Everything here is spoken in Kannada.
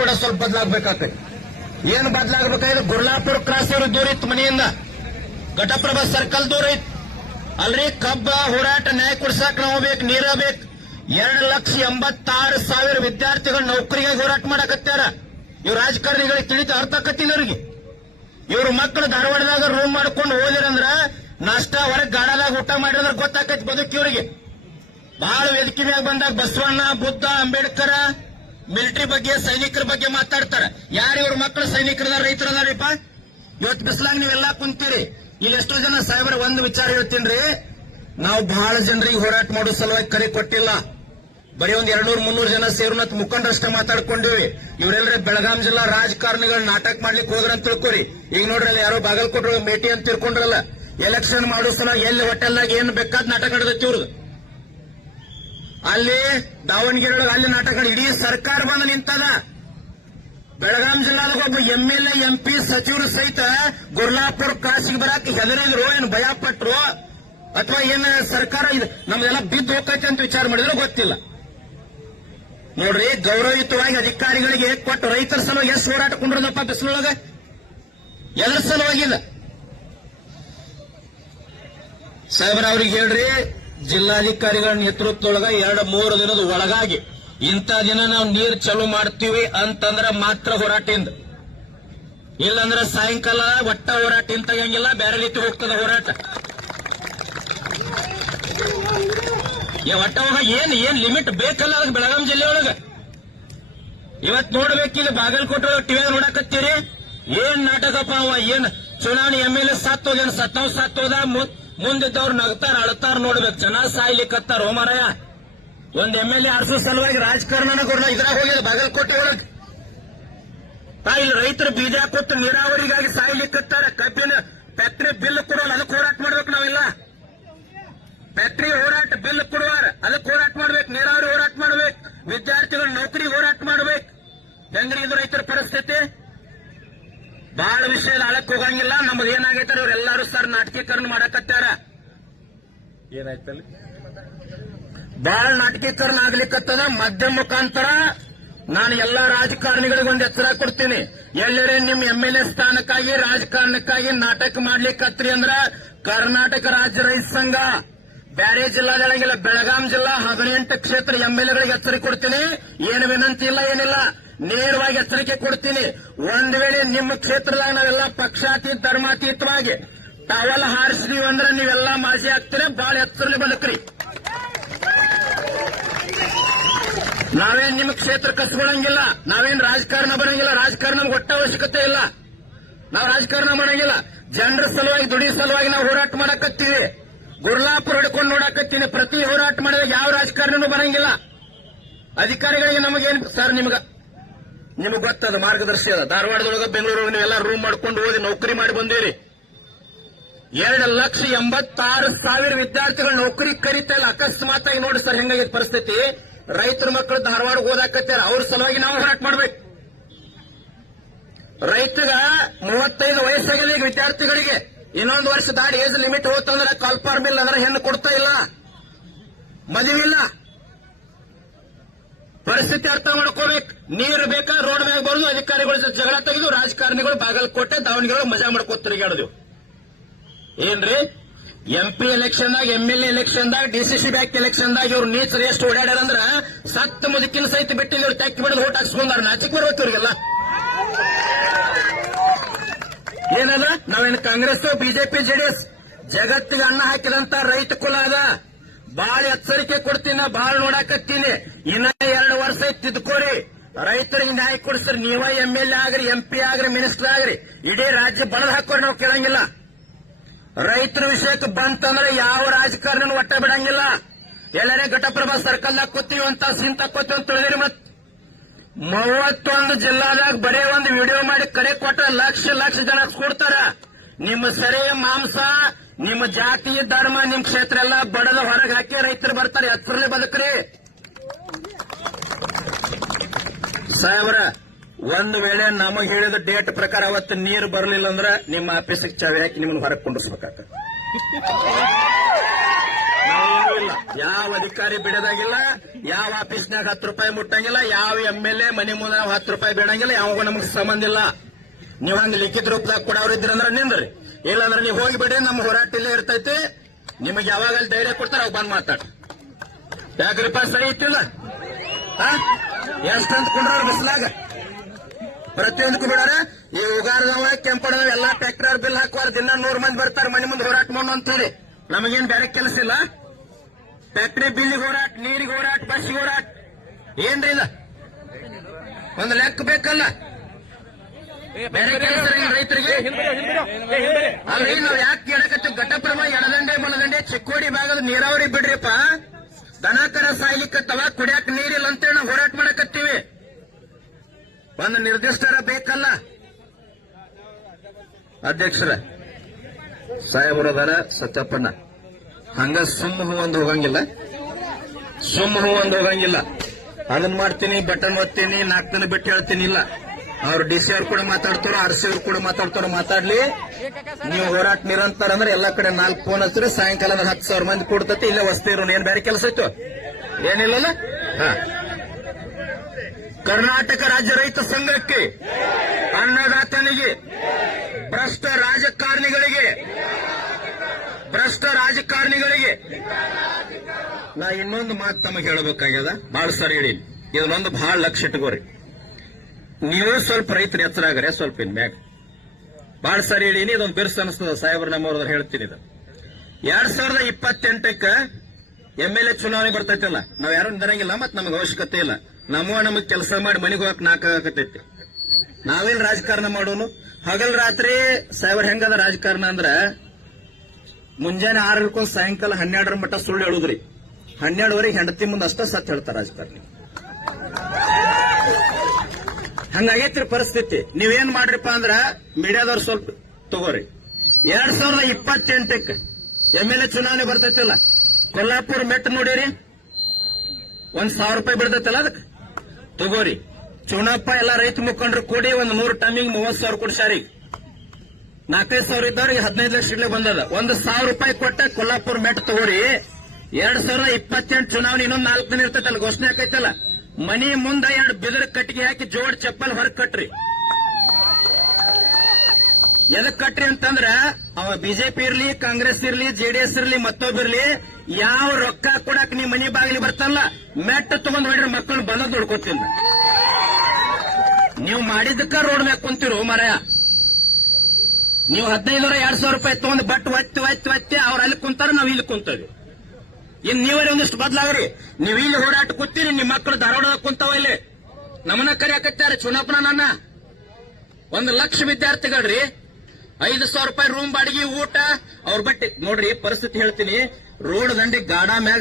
ಕೂಡ ಸ್ವಲ್ಪ ಬದಲಾಗಬೇಕಾಗ್ತದೆ. ಏನು ಬದಲಾಗಬೇಕಾದ್ರೆ ಗುರ್ಲಾಪುರ ಕ್ರಾಸ್ ಅವರು ದೂರ ಇತ್ತು, ಮನೆಯಿಂದ ಘಟಪ್ರಭಾ ಸರ್ಕಲ್ ದೂರ ಇತ್ತು. ಅಲ್ರಿ ಕಬ್ಬ ಹೋರಾಟ ನ್ಯಾಯ ಕೊಡ್ಸಕ್ ನಾವು ಬೇಕು, ನೀರ ಬೇಕು. 2,86,000 ವಿದ್ಯಾರ್ಥಿಗಳು ನೌಕರಿಗೆ ಹೋರಾಟ ಮಾಡಕತ್ತಾರ. ಇವ್ರು ರಾಜಕಾರಣಿಗಳಿಗೆ ತಿಳಿತ ಅರ್ಥ ಆಕತ್ತಿಲ್ಲ ಅವ್ರಿಗೆ. ಇವ್ರ ಮಕ್ಕಳು ಧಾರವಾಡದಾಗ ರೂಮ್ ಮಾಡ್ಕೊಂಡು ಹೋದಿರಂದ್ರ ನಾಷ್ಟ ಹೊರಗೆ ಗಾಡದಾಗ ಊಟ ಮಾಡಿದ್ರೆ ಗೊತ್ತಾಕೈತಿ ಬದುಕಿ ಇವ್ರಿಗೆ. ಬಹಳ ವೇದಿಕೆ ಮ್ಯಾಗ ಬಂದಾಗ ಬಸವಣ್ಣ, ಬುದ್ಧ, ಅಂಬೇಡ್ಕರ್, ಮಿಲಿಟರಿ ಬಗ್ಗೆ, ಸೈನಿಕರ ಬಗ್ಗೆ ಮಾತಾಡ್ತಾರ. ಯಾರು ಇವ್ರ ಮಕ್ಕಳು ಸೈನಿಕರದ ರೈತರದಾರಿಪ್ಪ? ಇವತ್ತು ಬಿಸ್ಲಾಗ ನೀವೆಲ್ಲಾ ಕುಂತೀರಿ. ಇಲ್ಲಿ ಎಷ್ಟೋ ಜನ ಸಾಹೇಬರ ಒಂದು ವಿಚಾರ ಹೇಳ್ತೀನ್ರಿ, ನಾವು ಬಹಳ ಜನರಿಗೆ ಹೋರಾಟ ಮಾಡೋ ಸಲುವಾಗಿ ಕರೆ ಕೊಟ್ಟಿಲ್ಲ. ಬರೀ ಒಂದ್ 200-300 ಜನ ಸೇರುನತ್ ಮುಖಂಡರಷ್ಟೇ ಮಾತಾಡ್ಕೊಂಡಿವಿ. ಇವರೆಲ್ಲರೇ ಬೆಳಗಾಂ ಜಿಲ್ಲಾ ರಾಜಕಾರಣಿಗಳು ನಾಟಕ ಮಾಡ್ಲಿಕ್ಕೆ ಹೋದ್ರ ಅಂತ ತಿಳ್ಕೊರಿ. ಈಗ ನೋಡ್ರಿ ಅಲ್ಲಿ ಯಾರೋ ಬಾಗಲಕೋಟೆ ಮೇಟಿ ಅಂತ ತಿಳ್ಕೊಂಡ್ರಲ್ಲ, ಎಲೆಕ್ಷನ್ ಮಾಡೋ ಸಲುವಾಗಿ ಎಲ್ಲಿ ಹೋಟೆಲ್ನಾಗ ಏನ್ ಬೇಕಾದ ನಾಟಕ ನಡೆದೈತಿ ಇವ್ರದ್ದು. ಅಲ್ಲಿ ದಾವಣಗೆರೆ ಒಳಗೆ ಅಲ್ಲಿ ನಾಟಕ ಇಡೀ ಸರ್ಕಾರ ಬಂದು ನಿಂತದ. ಬೆಳಗಾಂ ಜಿಲ್ಲಾದಾಗ ಒಬ್ಬ MLA MP ಸಚಿವರು ಸಹಿತ ಗುರ್ಲಾಪುರ ಕ್ರಾಸಿಗೆ ಬರಾಕ ಹೆದರಿದ್ರು, ಏನು ಭಯ ಪಟ್ರು, ಅಥವಾ ಏನ್ ಸರ್ಕಾರ ನಮ್ದೆಲ್ಲ ಬಿದ್ದು ಹೋಗೈತೆ ಅಂತ ವಿಚಾರ ಮಾಡಿದ್ರು ಗೊತ್ತಿಲ್ಲ. ನೋಡ್ರಿ, ಗೌರವಯುತವಾಗಿ ಅಧಿಕಾರಿಗಳಿಗೆ ಕೊಟ್ಟು ರೈತರ ಸಲುವಾಗಿ ಎಷ್ಟು ಹೋರಾಟ ಕೊಂಡ್ರದಪ್ಪ ಬಿಸಿಲೊಳಗ? ಎದ್ರ ಸಲುವಾಗಿಲ್ಲ ಸಾಹೇಬ್ರ? ಅವ್ರಿಗೆ ಹೇಳ್ರಿ, ಜಿಲ್ಲಾಧಿಕಾರಿಗಳ ನೇತೃತ್ವದೊಳಗ 2-3 ದಿನದ ಒಳಗಾಗಿ ಇಂಥ ದಿನ ನಾವು ನೀರು ಚಾಲು ಮಾಡ್ತೀವಿ ಅಂತಂದ್ರೆ ಮಾತ್ರ ಹೋರಾಟದಿಂದ, ಇಲ್ಲಂದ್ರೆ ಸಾಯಂಕಾಲ ಒಟ್ಟ ಹೋರಾಟ ಇಂತಾಗಂಗಿಲ್ಲ, ಬೇರೆ ರೀತಿ ಹೋಗ್ತದ ಹೋರಾಟ. ಒಟ್ಟ ಹೋಗ ಏನ್ ಲಿಮಿಟ್ ಬೇಕಲ್ಲ ಅದಕ್ಕೆ ಬೆಳಗಾಂ ಜಿಲ್ಲೆ ಒಳಗ. ಇವತ್ ನೋಡ್ಬೇಕಿಲ್ಲ ಬಾಗಲಕೋಟೆ ಟಿವಿ ನೋಡಕತ್ತೀರಿ, ಏನ್ ನಾಟಕಪ್ಪ ಅವ. ಏನ್ ಚುನಾವಣೆ MLA ಸತ್ತೋದೇನು, ಸತ್ತೋದ ಮುಂದಿದ್ದವ್ರು ನಗ್ತಾರ ಅಳ್ತಾರ ನೋಡ್ಬೇಕು. ಜನ ಸಾಯ್ಲಿಕ್ಕತ್ತಾರ ಹೋಮರಾಯ. ಒಂದ್ MLA ಆರ್ಸೋ ಸಲುವಾಗಿ ರಾಜಕಾರಣ ಇದ್ರಾಗ ಹೋಗ್ಯದ ಬಾಗಲಕೋಟೆ ಒಳಗೆ. ಇಲ್ಲಿ ರೈತರು ಬೀಜ ಕೊಟ್ಟು ನೀರಾವರಿಗಾಗಿ ಸಾಯ್ಲಿಕ್ಕತ್ತಾರ. ಕಬ್ಬಿನ ಫ್ಯಾಕ್ಟ್ರಿ ಬಿಲ್ ಕೊಡೋಲ್ಲ, ಅದಕ್ಕೆ ಹೋರಾಟ ಮಾಡ್ಬೇಕು ನಾವೆಲ್ಲ. ಫ್ಯಾಕ್ಟ್ರಿ ಹೋರಾಟ ಬಿಲ್ ಕೊಡುವಾರ, ಅದಕ್ಕೆ ಹೋರಾಟ ಮಾಡ್ಬೇಕು. ನೀರಾವರಿ ಹೋರಾಟ ಮಾಡ್ಬೇಕು. ವಿದ್ಯಾರ್ಥಿಗಳು ನೌಕರಿ ಹೋರಾಟ ಮಾಡ್ಬೇಕು. ಹೆಂಗ್ರಿ ಇದು ರೈತರ ಪರಿಸ್ಥಿತಿ? ಬಹಳ ವಿಷಯದ ಆಳಕ್ ಹೋಗಂಗಿಲ್ಲ. ನಮ್ದು ಏನಾಗೈತಾರ ಇವರೆಲ್ಲರೂ ಸರ್ ನಾಟಕೀಕರಣ ಮಾಡಕತ್ತಾರ. ಏನಾಯ್ತಲ್ಲಿ ಬಹಳ ನಾಟಕೀಕರಣ ಆಗ್ಲಿಕ್ಕತ್ತದ. ಮಾಧ್ಯಮ ಮುಖಾಂತರ ನಾನು ಎಲ್ಲಾ ರಾಜಕಾರಣಿಗಳಿಗೆ ಒಂದು ಎಚ್ಚರ ಕೊಡ್ತೀನಿ. ಎಲ್ಲೆಡೆ ನಿಮ್ MLA ಸ್ಥಾನಕ್ಕಾಗಿ ರಾಜಕಾರಣಕ್ಕಾಗಿ ನಾಟಕ ಮಾಡ್ಲಿಕ್ಕತ್ರಿ ಅಂದ್ರ ಕರ್ನಾಟಕ ರಾಜ್ಯ ರೈತ ಸಂಘ ಬ್ಯಾರೆ ಜಿಲ್ಲಾದೊಳಗಿಲ್ಲ, ಬೆಳಗಾಂ ಜಿಲ್ಲಾ 18 ಕ್ಷೇತ್ರ MLAಗಳಿಗೆ ಎಚ್ಚರಿಕೆ ಕೊಡ್ತೀನಿ. ಏನು ವಿನಂತಿ ಇಲ್ಲ, ಏನಿಲ್ಲ, ನೇರವಾಗಿ ಎಚ್ಚರಿಕೆ ಕೊಡ್ತೀನಿ. ಒಂದ್ ವೇಳೆ ನಿಮ್ಮ ಕ್ಷೇತ್ರದಾಗ ನಾವೆಲ್ಲ ಪಕ್ಷಾತೀತ ಧರ್ಮಾತೀತವಾಗಿ ಟವಲ್ ಹಾರಿಸಿದೀವಿ ಅಂದ್ರೆ ನೀವೆಲ್ಲ ಮಾಸಿ ಆಗ್ತೀರ. ಬಹಳ ಎಚ್ಚರಲ್ಲಿ ಬದುಕ್ರಿ. ನಾವೇನ್ ನಿಮ್ಮ ಕ್ಷೇತ್ರ ಕಸ್ಕೊಳಂಗಿಲ್ಲ, ನಾವೇನ್ ರಾಜಕಾರಣ ಬರಂಗಿಲ್ಲ. ರಾಜಕಾರಣ ನಮ್ಗೆ ಒಟ್ಟ ಅವಶ್ಯಕತೆ ಇಲ್ಲ. ನಾವು ರಾಜಕಾರಣ ಮಾಡಂಗಿಲ್ಲ. ಜನರ ಸಲುವಾಗಿ ದುಡಿ ಸಲುವಾಗಿ ನಾವು ಹೋರಾಟ ಮಾಡಕತ್ತೀವಿ. ಗುರ್ಲಾಪುರ ಹಿಡ್ಕೊಂಡು ನೋಡಕತ್ತೀನಿ. ಪ್ರತಿ ಹೋರಾಟ ಮಾಡಿದಾಗ ಯಾವ ರಾಜಕಾರಣನೂ ಬರಂಗಿಲ್ಲ. ಅಧಿಕಾರಿಗಳಿಗೆ ನಮಗೇನು ಸರ್, ನಿಮಗೆ ಗೊತ್ತದ ಮಾರ್ಗದರ್ಶಿ ಅದ. ಧಾರವಾಡದೊಳಗ ಬೆಂಗಳೂರೊಳಗ ನೀವೆಲ್ಲ ರೂಮ್ ಮಾಡ್ಕೊಂಡು ಓದಿ ನೌಕರಿ ಮಾಡಿ ಬಂದಿರಿ. 2,86,000 ವಿದ್ಯಾರ್ಥಿಗಳು ನೌಕರಿ ಕರೀತಾ ಇಲ್ಲ. ಅಕಸ್ಮಾತಾಗಿ ನೋಡಿ ಸರ್ ಹೆಂಗಾಗಿತ್ತು ಪರಿಸ್ಥಿತಿ. ರೈತರ ಮಕ್ಕಳು ಧಾರವಾಡಕ್ಕೆ ಓದಾಕತ್ತಾರ. ಅವ್ರ ಸಲುವಾಗಿ ನಾವು ಹೋರಾಟ ಮಾಡ್ಬೇಕು. ರೈತಗ 35 ವಯಸ್ಸಾಗಿದೆ ಈಗ ವಿದ್ಯಾರ್ಥಿಗಳಿಗೆ. ಇನ್ನೊಂದು ವರ್ಷ ದಾಡಿ ಏಜ್ ಲಿಮಿಟ್ ಹೋತಂದ್ರೆ ಕಾಲ್ಪಾರ್ ಬಿಲ್ ಅಂದ್ರೆ ಹೆಣ್ಣು ಕೊಡ್ತಾ ಇಲ್ಲ, ಮದುವಿಲ್ಲ. ಪರಿಸ್ಥಿತಿ ಅರ್ಥ ಮಾಡ್ಕೋಬೇಕು. ನೀರು ಬೇಕಾ, ರೋಡ್ ಮ್ಯಾಗ ಬರೋದು, ಅಧಿಕಾರಿಗಳ ಜಗಳ ತೆಗೆದು ರಾಜಕಾರಣಿಗಳು ಬಾಗಲಕೋಟೆ ದಾವಣಗೆರೆ ಮಜಾ ಮಾಡ್ಕೋತ ತಿರುಗಾಡೋದು. ಏನ್ರಿ MP ಎಲೆಕ್ಷನ್ದಾಗ, MLA ಎಲೆಕ್ಷನ್ದಾಗ, DCC ಬ್ಯಾಂಕ್ ಎಲೆಕ್ಷನ್ದಾಗ ಇವ್ರು ನೀಚರು ಎಷ್ಟು ಓಡಾಡ್ಯಾರಂದ್ರ ಸತ್ತ ಮುದುಕಿನ ಸಹಿತ ಬಿಟ್ಟಿಲ್ಲ. ಇವ್ರು ತೆಕ್ಕಿ ಬಿಡೋದು ಓಟ್ ಹಾಕ್ಸ್ಕೊಂಡಾರ. ನಾಚಿಕ್ ಬರ್ಬೇಕು ಇವ್ರಿಗೆಲ್ಲ. ಏನದ ನಾವೇನು ಕಾಂಗ್ರೆಸ್, BJP, JDS ಜಗತ್ತಿಗೆ ಅನ್ನ ಹಾಕಿದಂತ ರೈತ ಕುಲ ಅದ. ಬಾಳ ಎಚ್ಚರಿಕೆ ಕೊಡ್ತೀನಿ, ಬಾಳ ನೋಡಾಕತ್ತೀನಿ. ಇನ್ನ 2 ವರ್ಷ ತಿದ್ಕೋರಿ. ರೈತರಿಗೆ ನ್ಯಾಯ ಕೊಡಿಸ್ರಿ. ನೀವ MLA ಆಗ್ರಿ, MP ಆಗ್ರಿ, ಮಿನಿಸ್ಟರ್ ಆಗ್ರಿ, ಇಡೀ ರಾಜ್ಯ ಬಳದ್ ಹಾಕೋರಿ. ನಾವು ಕೇಳಂಗಿಲ್ಲ. ರೈತರ ವಿಷಯಕ್ಕೆ ಬಂತಂದ್ರೆ ಯಾವ ರಾಜಕಾರಣ ಒಟ್ಟ ಬಿಡಂಗಿಲ್ಲ. ಎಲ್ಲರೇ ಘಟಪ್ರಭಾ ಸರ್ಕಲ್ದಾಗ ಕೂತೀವಿ ಅಂತ ಸೀನ್ ತಕ್ಕೋತೀವಿ ಅಂತ ತಿಳಿದಿರಿ. ಮತ್ 31 ಜಿಲ್ಲಾದಾಗ ಬರೇ ಒಂದು ವಿಡಿಯೋ ಮಾಡಿ ಕರೆ ಕೊಟ್ಟ ಲಕ್ಷ ಜನ ಕೊಡ್ತಾರ. ನಿಮ್ಮ ಸೆರೆ ಮಾಂಸ, ನಿಮ್ಮ ಜಾತಿ ಧರ್ಮ, ನಿಮ್ ಕ್ಷೇತ್ರ ಎಲ್ಲ ಬಡದ ಹೊರಗೆ ಹಾಕಿ ರೈತರು ಬರ್ತಾರೆ. ಎತ್ತರಲ್ಲೇ ಬದುಕ್ರಿ ಸಾಹೇಬ್ರ. ಒಂದು ವೇಳೆ ನಮಗೆ ಹೇಳಿದ ಡೇಟ್ ಪ್ರಕಾರ ಅವತ್ತು ನೀರು ಬರಲಿಲ್ಲ ಅಂದ್ರೆ ನಿಮ್ಮ ಆಫೀಸಿಗೆ ಚಾವಿ ಹಾಕಿ ನಿಮ್ಮನ್ನು ಹೊರಗೆ ಕುಂಡಿಸ್ಬೇಕಾಗ್ತದೆ. ನಾವೇನೂ ಇಲ್ಲ. ಯಾವ ಅಧಿಕಾರಿ ಬಿಡೋದಾಗಿಲ್ಲ, ಯಾವ ಆಫೀಸ್ನಾಗ 10 ರೂಪಾಯಿ ಮುಟ್ಟಂಗಿಲ್ಲ, ಯಾವ MLA ಮನೆ ಮುಂದೆ ನಾವು 10 ರೂಪಾಯಿ ಬಿಡಂಗಿಲ್ಲ. ಯಾವಾಗ ನಮಗೆ ಸಂಬಂಧ ಇಲ್ಲ. ನೀವ್ ಹಂಗ ಲಿಖಿತ ರೂಪದಾಗ ಕೊಡೋರಿದ್ರಂದ್ರ ನಿಂದ್ರಿ, ಇಲ್ಲಾಂದ್ರೆ ನೀವು ಹೋಗಿಬಿಡ್ರಿ. ನಮ್ಮ ಹೋರಾಟ ಇಲ್ಲೇ ಇರ್ತೈತಿ. ನಿಮಗೆ ಯಾವಾಗ ಅಲ್ಲಿ ಧೈರ್ಯ ಕೊಡ್ತಾರ ಅವಾಗ ಬಂದ್ ಮಾತಾಡ. ಯಾಕ್ರಿಪ್ಪ ಸರಿ ಇತ್ತಿಲ್ಲ? ಎಷ್ಟಂತ ಕೊಂಡ್ರ ಬಿಸ್ಲಾಗ ಪ್ರತಿಯೊಂದಕ್ಕೂ ಬಿಡಾರ. ಈ ಉಗಾರದವ ಕೆಂಪಡದವ ಎಲ್ಲಾ ಟ್ರ್ಯಾಕ್ಟರ್ ಬಿಲ್ ಹಾಕುವಾರ ದಿನ 100 ಮಂದಿ ಬರ್ತಾರೆ ಮನೆ ಮುಂದೆ ಹೋರಾಟ ಮಾಡೋಣ ಅಂತೇಳಿ. ನಮಗೇನ್ ಬೇರೆ ಕೆಲಸ ಇಲ್ಲ. ಫ್ಯಾಕ್ಟ್ರಿ ಬಿಲ್ಗೆ ಹೋರಾಟ, ನೀರಿಗೆ ಹೋರಾಟ, ಬಸ್ಸಿಗೆ ಹೋರಾಟ ಏನ್ರಿ ಇಲ್ಲ? ಒಂದು ಲೆಕ್ಕ ಬೇಕಲ್ಲ. ಬೇರೆ ಕೆಲಸ ರೈತರಿಗೆ ಅಲ್ರಿ. ನಾವ್ ಯಾಕೆ ಕೇಳಕತ್ತೀವಿ? ಘಟಪ್ರಭ, ಎಡದಂಡೆ, ಮಲದಂಡೆ, ಚಿಕ್ಕೋಡಿ ಭಾಗದ ನೀರಾವರಿ ಬಿಡ್ರಿಪ್ಪ. ದನಕರ ಸಾಯ್ಲಿಕ್ಕತ್ತವ, ಕುಡಿಯಾಕ ನೀರಿಲ್ಲ ಅಂತೇಳಿ ನಾವು ಹೋರಾಟ ಮಾಡಕತ್ತೀವಿ. ಒಂದು ನಿರ್ದಿಷ್ಟರ ಬೇಕಲ್ಲ. ಅಧ್ಯಕ್ಷರ ಸಾಹೇಬರದಾರ ಸತ್ಯಪ್ಪನ ಹಂಗ ಸುಮ್ಮ ಒಂದು ಹೋಗಂಗಿಲ್ಲ, ಅದನ್ನ ಮಾಡ್ತೀನಿ, ಬಟನ್ ಒತ್ತೀನಿ, 4 ದಿನ ಬಿಟ್ಟು ಹೇಳ್ತೀನಿ. ಇಲ್ಲ, ಅವ್ರು DC ಅವ್ರು ಕೂಡ ಮಾತಾಡ್ತಾರೋ, RC ಅವ್ರು ಕೂಡ ಮಾತಾಡ್ತಾರೋ, ಮಾತಾಡ್ಲಿ. ನೀವು ಹೋರಾಟ ನಿರಂತರ ಅಂದ್ರೆ ಎಲ್ಲಾ ಕಡೆ 4 ಫೋನ್ ಹಚ್ಚಿದ್ರೆ ಸಾಯಂಕಾಲ 10,000 ಮಂದಿ ಕೊಡ್ತತಿ. ಇಲ್ಲೇ ವಸ್ತಿ ಇರೋನು. ಏನ್ ಬೇರೆ ಕೆಲಸ ಇತ್ತು? ಏನಿಲ್ಲಲ್ಲ. ಕರ್ನಾಟಕ ರಾಜ್ಯ ರೈತ ಸಂಘಕ್ಕೆ, ಅನ್ನದಾತನಿಗೆ, ಭ್ರಷ್ಟ ರಾಜಕಾರಣಿಗಳಿಗೆ ನಾ ಇನ್ನೊಂದು ಮಾತು ತಮಗೆ ಹೇಳಬೇಕಾಗ್ಯದ. ಬಹಳ ಸರಿ ಹೇಳಿ, ಇದನ್ನೊಂದು ಬಹಳ ಲಕ್ಷ ಇಟ್ಕೋರಿ. ನೀವು ಸ್ವಲ್ಪ ರೈತರು ಎಚ್ಚರಾಗ್ರೆ ಸ್ವಲ್ಪ ಇನ್ ಮ್ಯಾಗ. ಬಹಳ ಸರಿ ಹೇಳೀನಿ. ಇದೊಂದು ಬಿರ್ಸ್ ಅನಿಸ್ತದ. ಸಾಹೇಬ್ರ ನಮ್ಮವ್ರದ್ರ ಹೇಳ್ತೀನಿ. ಇದು 2028ಕ್ಕೆ MLA ಚುನಾವಣೆ ಬರ್ತೈತಿಲ್ಲ. ನಾವ್ ಯಾರು ನಿಂದರಂಗಿಲ್ಲ, ಮತ್ ನಮಗೆ ಅವಶ್ಯಕತೆ ಇಲ್ಲ. ನಮಗ್ ಕೆಲಸ ಮಾಡಿ ಮನೆಗೆ ಹೋಗಕ್ ನಾಕಾಗತೈತಿ. ನಾವೇನ್ ರಾಜಕಾರಣ ಮಾಡೋನು? ಹಗಲ್ ರಾತ್ರಿ ಸಾಹೇಬ್ರ ಹೆಂಗದ ರಾಜಕಾರಣ ಅಂದ್ರ, ಮುಂಜಾನೆ 6 ಹಿಡ್ಕೊಂಡು ಸಾಯಂಕಾಲ 12 ಮಟ್ಟ ಸುಳ್ಳು ಹೇಳುದ್ರಿ. 12ವರೆಗೆ ಹೆಂಡತಿ ಮುಂದೆ ಅಷ್ಟ ಸತ್ ಹೇಳ್ತಾರ ರಾಜಕಾರಣಿ. ಹಂಗಾಗೈತ್ರಿ ಪರಿಸ್ಥಿತಿ. ನೀವೇನ್ ಮಾಡ್ರಿಪ್ಪ ಅಂದ್ರ ಮೀಡಿಯಾದವ್ರು ಸ್ವಲ್ಪ ತಗೋರಿ. 2028ಕ್ಕೆ MLA ಚುನಾವಣೆ ಬರ್ತೈತಿಲ್ಲ. ಕೊಲ್ಲಾಪುರ ಮೆಟ್ ನೋಡಿರಿ, 1,000 ರೂಪಾಯಿ ಬಿಡ್ತೈತಲ್ಲ, ಅದಕ್ಕೆ ತಗೋರಿ. ಚುನಪ್ಪ ಎಲ್ಲಾ ರೈತ ಮುಖಂಡರು ಕೂಡಿ 100 ಟನ್ನಿಗೆ 30,000 ಕೊಡ್ಸಾರಿ. 4,500 ಇದ್ದವ್ರಿಗೆ 15 ಲಕ್ಷ ಇಡ್ಲಿ ಬಂದದ. 1,000 ರೂಪಾಯಿ ಕೊಟ್ಟ ಕೊಲ್ಲಾಪುರ ಮೆಟ್ ತಗೋರಿ. 2028 ಚುನಾವಣೆ ಇನ್ನೊಂದು 4 ದಿನ ಇರ್ತೈತಲ್ಲ, ಘೋಷಣೆ ಆಕೈತಲ್ಲ. ಮನಿ ಮುಂದೆ 2 ಬಿದಿರು ಕಟ್ಟಿಗೆ ಹಾಕಿ ಜೋಡ್ ಚಪ್ಪಲ್ ಹೊರಗ್ ಕಟ್ರಿ. ಎದಕ್ ಕಟ್ರಿ ಅಂತಂದ್ರ, ಅವ ಬಿಜೆಪಿ ಇರ್ಲಿ, ಕಾಂಗ್ರೆಸ್ ಇರ್ಲಿ, JDS ಇರ್ಲಿ, ಮತ್ತೊಬ್ಬಿರ್ಲಿ, ಯಾವ ರೊಕ್ಕ ಕೊಡಕ್ ನೀ ಮನಿ ಬಾಗಿಲಿ ಬರ್ತಲ್ಲ, ಮೆಟ್ಟ ತಗೊಂಡ್ ಹೊಡ್ರಿ, ಮಕ್ಕಳು ಬಂದ ದುಡ್ಕೋತಿಲ್ಲ. ನೀವು ಮಾಡಿದ್ದಕ್ಕ ರೋಡ್ ಮ್ಯಾಗ ಕುಂತಿರು ಮರಯ. ನೀವು 1500-2000 ರೂಪಾಯಿ ತಗೊಂಡ್ ಬಟ್ ಒತ್ತಿ ಅವ್ರ ಅಲ್ಲಿ ಕುಂತಾರ, ನಾವ್ ಇಲ್ಲಿ ಕುಂತವಿ. ಇನ್ ನೀವೇ ಒಂದಿಷ್ಟು ಬದಲಾಗ್ರಿ. ನೀವ್ ಇಲ್ಲಿ ಹೋರಾಟ ಕೂತೀರಿ, ನಿಮ್ ಮಕ್ಕಳು ಧಾರವಾಡದಾಗ ಕುಂತಾವ. ಇಲ್ಲಿ ನಮ್ಮನ್ನ ಕರಿಯಾಕತ್ತಾರೆ ಚುನಾಪನ. ನನ್ನ 1 ಲಕ್ಷ ವಿದ್ಯಾರ್ಥಿಗಳ್ರಿ, 5,000 ರೂಪಾಯಿ ರೂಮ್ ಬಾಡಿಗೆ, ಊಟ, ಅವ್ರ ಬಟ್ಟೆ ನೋಡ್ರಿ. ಪರಿಸ್ಥಿತಿ ಹೇಳ್ತೀನಿ. ರೋಡ್ ದಂಡಿ ಗಾಡ ಮ್ಯಾಗ